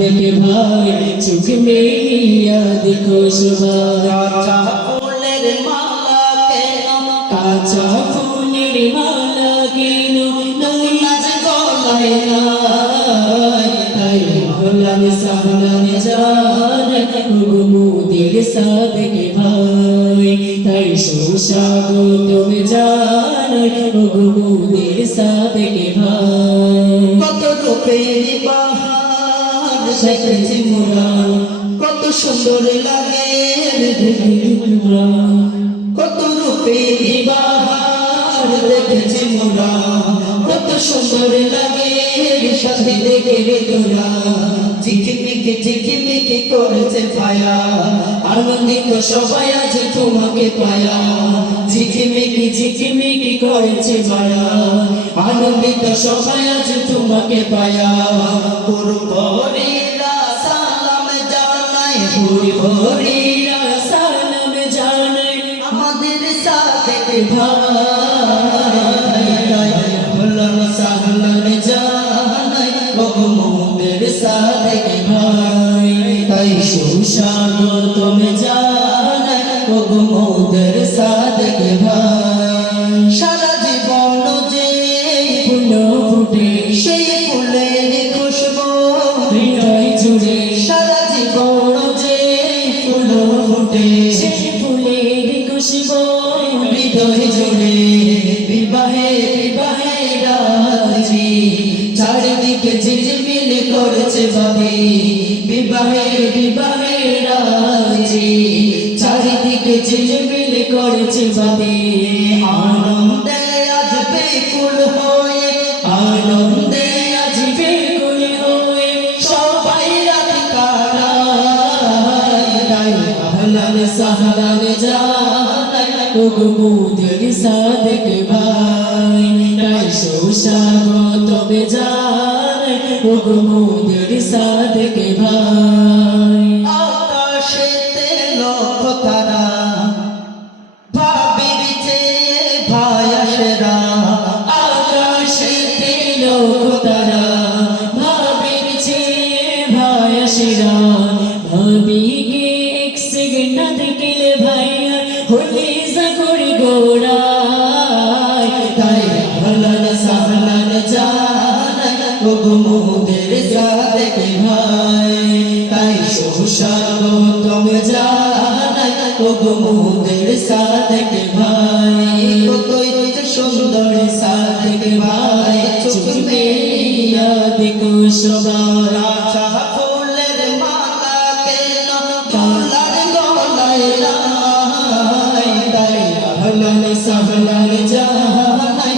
দেখে ভাই চোখ মেলিয়া দেখো সবাই কাঁচা ফুলের মালা কেন কাঁচা ফুলের মালা কেন নাচ গলায় নাই তাই হলাম সাহলাম জানে মোদের সাদেকে ভাই তাই সুস্বাগতম জানাই মোদের সাদেকে ভাই কত রূপের বাহার সেজেছে মোরা কত সুন্দর লাগে কত রূপের বাহার দেখেছে মোরা কত সুন্দর লাগে সাথে দেখে রে তোরা ঝিকিমিকি করেছে পায়া আনন্দিত সবাই আজ তোমাকে পায়া ঝিকিমিকি করেছে পায়া আনন্দিত সবাই আজ তোমাকে পায়া ভোরিরা সালাম জানাই ভোরিরা সালাম জানাই আমাদের সাথে ভাই হলাম সালাম জানাই মোদের সাথে ভাই তাই সুস্বাগতম জানাই মোদের সাথে ভাই সারা জীবন যে ফুল ফুটে সেই ফুলের খুশবু হৃদয় জুড়ে সারা জীবন যে ফুল ফুটে সেই ফুলের খুশবু হৃদয় জুড়ে বিবাহে রাত্রি চারিদিকে ঝিলমিল করেছে বাবি বিবাহে রাত্রি চারিদিকে ঝিলমিল করেছে বাবি আনন্দে আজ বেকুল হয়ে আনন্দে আজ বেকুল হয়ে সবাই রাত কাটায় আহলান সাহলান জানাই মোদের সাদেকে ভাই তাই সুস্বাগতম জানাই মোদের সাদেকে ভাই আকাশেতে লক্ষ তারা ভাবির চেয়ে ভাই আসেরা আকাশেতে লক্ষ তারা ভাবির চেয়ে ভাই আসেরা ভাবিকে এক সেকেন্ড না দেখলে ভাই আর হলে জাগরে গোড়ায় তাই আহলান সাহলান জানাই মোদের সাদেকে ভাই তাই সুস্বাগতম জানাই মোদের সাদেকে ভাই কতই সুন্দর সাদেকে ভাই চোখ মেলিয়া দেখো সবার আশা ফুলের মালা কেন গলার গলায় নাই তাই আহলান সাহলান জানাই